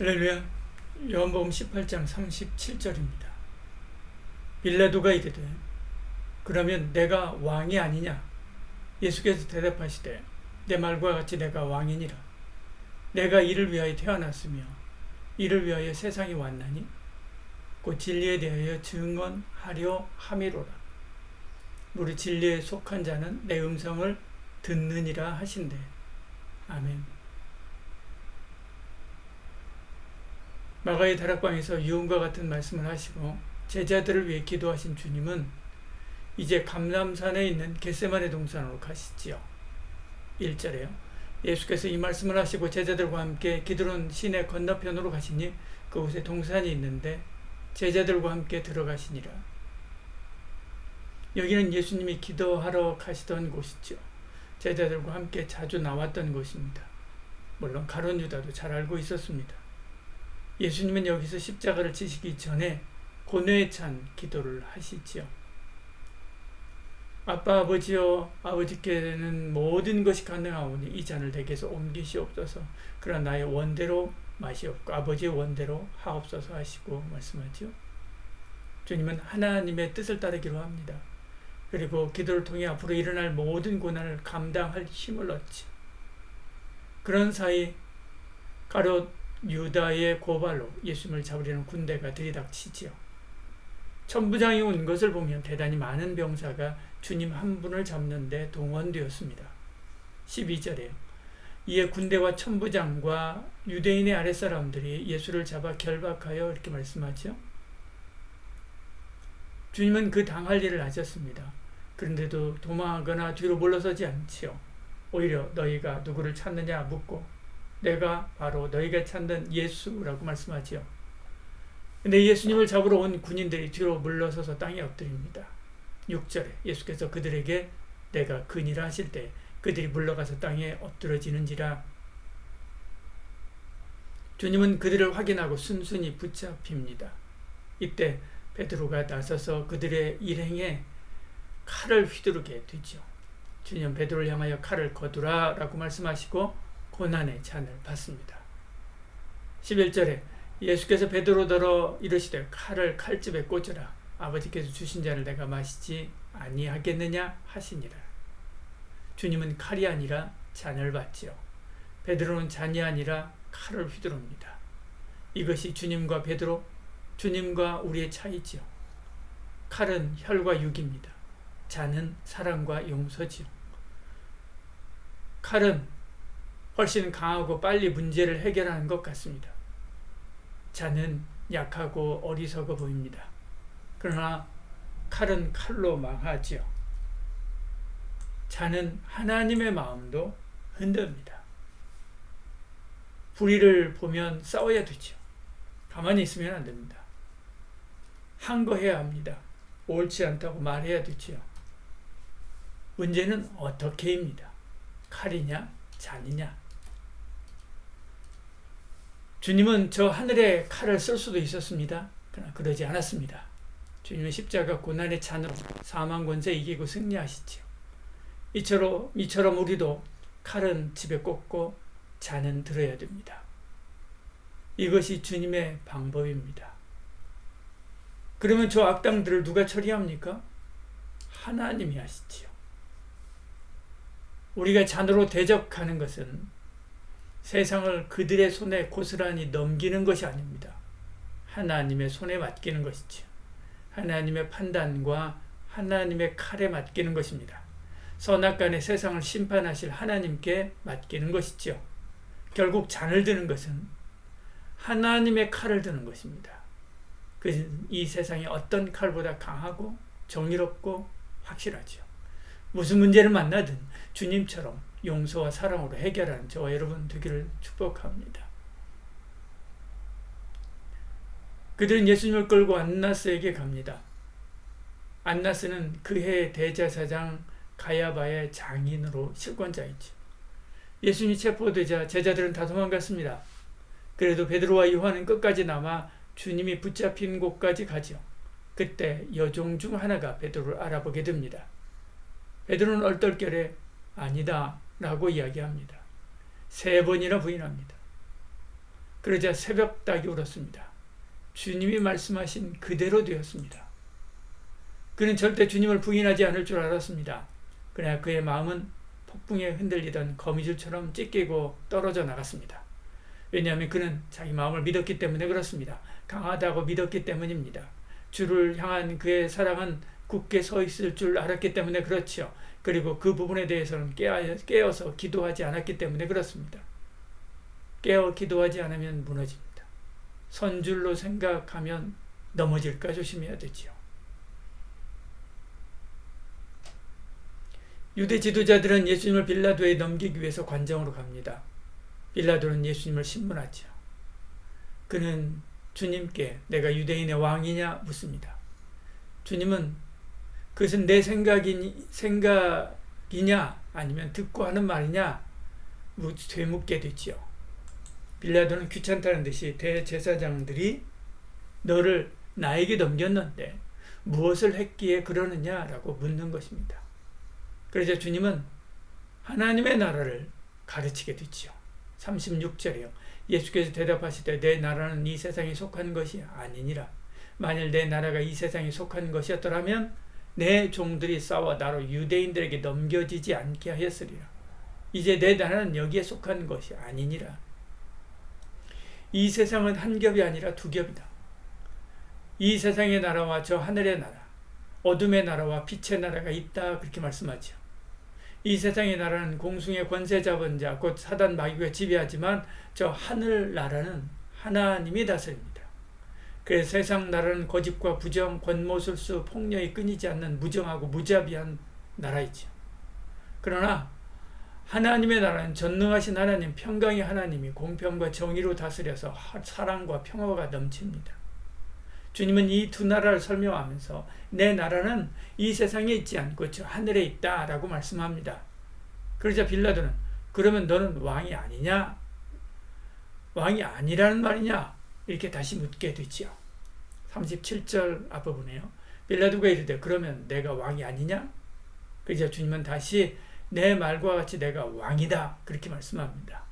할렐루야. 요한복음 18장 37절입니다. 빌라도가 이르되 그러면 내가 왕이 아니냐? 예수께서 대답하시되 내 말과 같이 내가 왕이니라. 내가 이를 위하여 태어났으며 이를 위하여 세상에 왔나니 곧 진리에 대하여 증언하려 함이로라. 우리 진리에 속한 자는 내 음성을 듣느니라 하신대. 아멘. 마가의 다락방에서 유언과 같은 말씀을 하시고 제자들을 위해 기도하신 주님은 이제 감람산에 있는 겟세마네 동산으로 가시지요. 1절에요. 예수께서 이 말씀을 하시고 제자들과 함께 기드론 시내 건너편으로 가시니 그곳에 동산이 있는데 제자들과 함께 들어가시니라. 여기는 예수님이 기도하러 가시던 곳이죠. 제자들과 함께 자주 나왔던 곳입니다. 물론 가룟 유다도 잘 알고 있었습니다. 예수님은 여기서 십자가를 지시기 전에 고뇌에 찬 기도를 하시지요. 아빠 아버지여, 아버지께는 모든 것이 가능하오니 이 잔을 내게서 옮기시옵소서. 그러나 나의 원대로 마시옵고 아버지의 원대로 하옵소서 하시고 말씀하죠. 주님은 하나님의 뜻을 따르기로 합니다. 그리고 기도를 통해 앞으로 일어날 모든 고난을 감당할 힘을 얻지. 그런 사이 가룟 유다의 고발로 예수님을 잡으려는 군대가 들이닥치지요. 천부장이 온 것을 보면 대단히 많은 병사가 주님 한 분을 잡는 데 동원되었습니다. 12절에요. 이에 군대와 천부장과 유대인의 아랫사람들이 예수를 잡아 결박하여 이렇게 말씀하죠. 주님은 그 당할 일을 하셨습니다. 그런데도 도망하거나 뒤로 물러서지 않지요. 오히려 너희가 누구를 찾느냐 묻고 내가 바로 너희가 찾는 예수라고 말씀하지요. 근데 예수님을 잡으러 온 군인들이 뒤로 물러서서 땅에 엎드립니다. 6절에 예수께서 그들에게 내가 그니라 하실 때 그들이 물러가서 땅에 엎드러지는지라. 주님은 그들을 확인하고 순순히 붙잡힙니다. 이때 베드로가 나서서 그들의 일행에 칼을 휘두르게 되죠. 주님은 베드로를 향하여 칼을 거두라 라고 말씀하시고 고난의 잔을 받습니다. 11절에 예수께서 베드로더러 이르시되 칼을 칼집에 꽂으라. 아버지께서 주신 잔을 내가 마시지 아니하겠느냐 하시니라. 주님은 칼이 아니라 잔을 받지요. 베드로는 잔이 아니라 칼을 휘두릅니다. 이것이 주님과 베드로, 주님과 우리의 차이지요. 칼은 혈과 육입니다. 잔은 사랑과 용서지요. 칼은 훨씬 강하고 빨리 문제를 해결하는 것 같습니다. 잔은 약하고 어리석어 보입니다. 그러나 칼은 칼로 망하지요. 잔은 하나님의 마음도 흔듭니다. 불의를 보면 싸워야 되죠. 가만히 있으면 안 됩니다. 항거해야 합니다. 옳지 않다고 말해야 되지요. 문제는 어떻게입니다. 칼이냐 잔이냐. 주님은 저 하늘의 칼을 쓸 수도 있었습니다. 그러나 그러지 않았습니다. 주님은 십자가 고난의 잔으로 사망 권세 이기고 승리하시지요. 이처럼 우리도 칼은 집에 꽂고 잔은 들어야 됩니다. 이것이 주님의 방법입니다. 그러면 저 악당들을 누가 처리합니까? 하나님이 하시지요. 우리가 잔으로 대적하는 것은 세상을 그들의 손에 고스란히 넘기는 것이 아닙니다. 하나님의 손에 맡기는 것이지요. 하나님의 판단과 하나님의 칼에 맡기는 것입니다. 선악간에 세상을 심판하실 하나님께 맡기는 것이지요. 결국 잔을 드는 것은 하나님의 칼을 드는 것입니다. 이 세상의 어떤 칼보다 강하고 정의롭고 확실하지요. 무슨 문제를 만나든 주님처럼 용서와 사랑으로 해결하는 저와 여러분 되기를 축복합니다. 그들은 예수님을 끌고 안나스에게 갑니다. 안나스는 그해 대제사장 가야바의 장인으로 실권자이죠. 예수님이 체포되자 제자들은 다 도망갔습니다. 그래도 베드로와 요한은 끝까지 남아 주님이 붙잡힌 곳까지 가죠. 그때 여종 중 하나가 베드로를 알아보게 됩니다. 베드로는 얼떨결에 아니다 라고 이야기합니다. 3번이나 부인합니다. 그러자 새벽닭이 울었습니다. 주님이 말씀하신 그대로 되었습니다. 그는 절대 주님을 부인하지 않을 줄 알았습니다. 그러나 그의 마음은 폭풍에 흔들리던 거미줄처럼 찢기고 떨어져 나갔습니다. 왜냐하면 그는 자기 마음을 믿었기 때문에 그렇습니다. 강하다고 믿었기 때문입니다. 주를 향한 그의 사랑은 굳게 서 있을 줄 알았기 때문에 그렇죠. 그리고 그 부분에 대해서는 깨어서 기도하지 않았기 때문에 그렇습니다. 깨어 기도하지 않으면 무너집니다. 선줄로 생각하면 넘어질까 조심해야 되지요. 유대 지도자들은 예수님을 빌라도에 넘기기 위해서 관정으로 갑니다. 빌라도는 예수님을 신문하죠. 그는 주님께 내가 유대인의 왕이냐 묻습니다. 주님은 그것은 내 생각이냐 아니면 듣고 하는 말이냐 되묻게 되지요. 빌라도는 귀찮다는 듯이 대제사장들이 너를 나에게 넘겼는데 무엇을 했기에 그러느냐라고 묻는 것입니다. 그러자 주님은 하나님의 나라를 가르치게 되지요. 36절이요. 예수께서 대답하시되 내 나라는 이 세상에 속한 것이 아니니라. 만일 내 나라가 이 세상에 속한 것이었더라면 내 종들이 싸워 나로 유대인들에게 넘겨지지 않게 하였으리라. 이제 내 나라는 여기에 속한 것이 아니니라. 이 세상은 한 겹이 아니라 두 겹이다. 이 세상의 나라와 저 하늘의 나라, 어둠의 나라와 빛의 나라가 있다. 그렇게 말씀하죠. 이 세상의 나라는 공중의 권세 잡은 자, 곧 사단 마귀가 지배하지만 저 하늘 나라는 하나님이 다스립니다. 그래서 세상 나라는 거짓과 부정, 권모술수, 폭력이 끊이지 않는 무정하고 무자비한 나라이죠. 그러나 하나님의 나라는 전능하신 하나님, 평강의 하나님이 공평과 정의로 다스려서 사랑과 평화가 넘칩니다. 주님은 이 두 나라를 설명하면서 내 나라는 이 세상에 있지 않고 저 하늘에 있다라고 말씀합니다. 그러자 빌라도는 그러면 너는 왕이 아니냐? 왕이 아니라는 말이냐? 이렇게 다시 묻게 되지요. 37절 앞부분에요. 빌라도가 이르되 그러면 내가 왕이 아니냐? 그러자 주님은 다시 내 말과 같이 내가 왕이다. 그렇게 말씀합니다.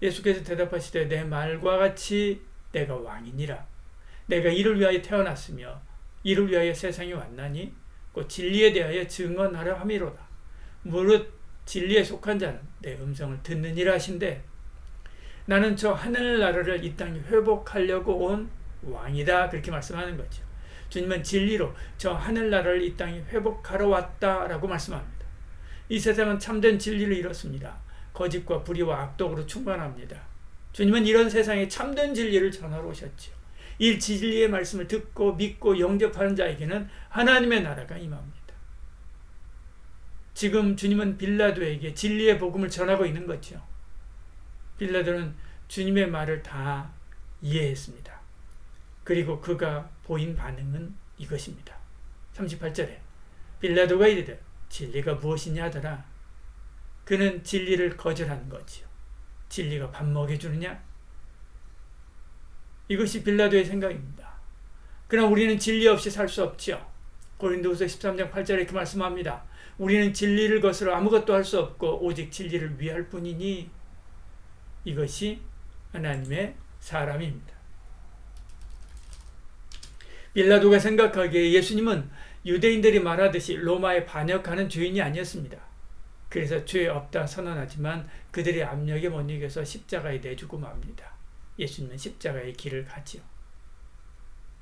예수께서 대답하시되 내 말과 같이 내가 왕이니라. 내가 이를 위하여 태어났으며 이를 위하여 세상에 왔나니 곧 진리에 대하여 증언하려 함이로다. 무릇 진리에 속한 자는 내 음성을 듣느니라 하신대 나는 저 하늘나라를 이 땅에 회복하려고 온 왕이다. 그렇게 말씀하는 거죠. 주님은 진리로 저 하늘나라를 이 땅에 회복하러 왔다라고 말씀합니다. 이 세상은 참된 진리를 잃었습니다. 거짓과 불의와 악독으로 충만합니다. 주님은 이런 세상에 참된 진리를 전하러 오셨죠. 이 진리의 말씀을 듣고 믿고 영접하는 자에게는 하나님의 나라가 임합니다. 지금 주님은 빌라도에게 진리의 복음을 전하고 있는 거죠. 빌라도는 주님의 말을 다 이해했습니다. 그리고 그가 보인 반응은 이것입니다. 38절에 빌라도가 이르되 진리가 무엇이냐 하더라. 그는 진리를 거절한 거지요. 진리가 밥 먹여주느냐? 이것이 빌라도의 생각입니다. 그러나 우리는 진리 없이 살 수 없죠. 고린도후서 13장 8절에 이렇게 말씀합니다. 우리는 진리를 거스러 아무것도 할 수 없고 오직 진리를 위할 뿐이니 이것이 하나님의 사람입니다. 빌라도가 생각하기에 예수님은 유대인들이 말하듯이 로마에 반역하는 주인이 아니었습니다. 그래서 죄 없다 선언하지만 그들의 압력에 못 이겨서 십자가에 내주고 맙니다. 예수님은 십자가의 길을 가지요.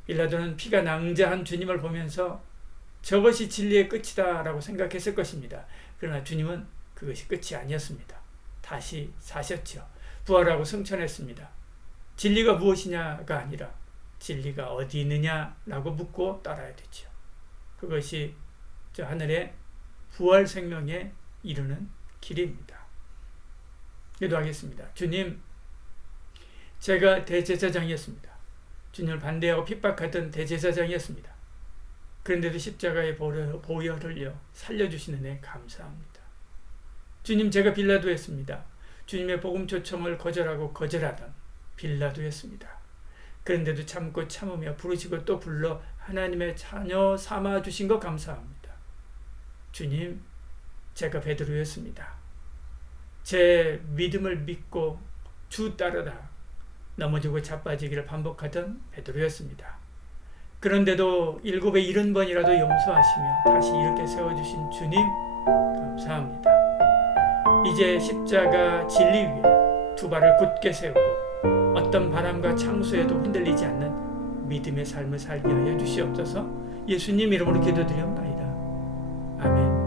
빌라도는 피가 낭자한 주님을 보면서 저것이 진리의 끝이다 라고 생각했을 것입니다. 그러나 주님은 그것이 끝이 아니었습니다. 다시 사셨죠. 부활하고 승천했습니다. 진리가 무엇이냐가 아니라 진리가 어디 있느냐라고 묻고 따라야 되죠. 그것이 저 하늘의 부활 생명에 이르는 길입니다. 기도하겠습니다. 주님, 제가 대제사장이었습니다. 주님을 반대하고 핍박하던 대제사장이었습니다. 그런데도 십자가에 보혈 흘려 살려주시는 애 감사합니다. 주님, 제가 빌라도였습니다. 주님의 복음 초청을 거절하던 빌라도였습니다. 그런데도 참고 참으며 부르시고 또 불러 하나님의 자녀 삼아 주신 것 감사합니다. 주님, 제가 베드로였습니다. 제 믿음을 믿고 주 따르다 넘어지고 자빠지기를 반복하던 베드로였습니다. 그런데도 7의 70번이라도 용서하시며 다시 이렇게 세워주신 주님 감사합니다. 이제 십자가 진리 위에 두 발을 굳게 세우고 어떤 바람과 창수에도 흔들리지 않는 믿음의 삶을 살게 하여 주시옵소서. 예수님 이름으로 기도드리옵나이다. 아멘.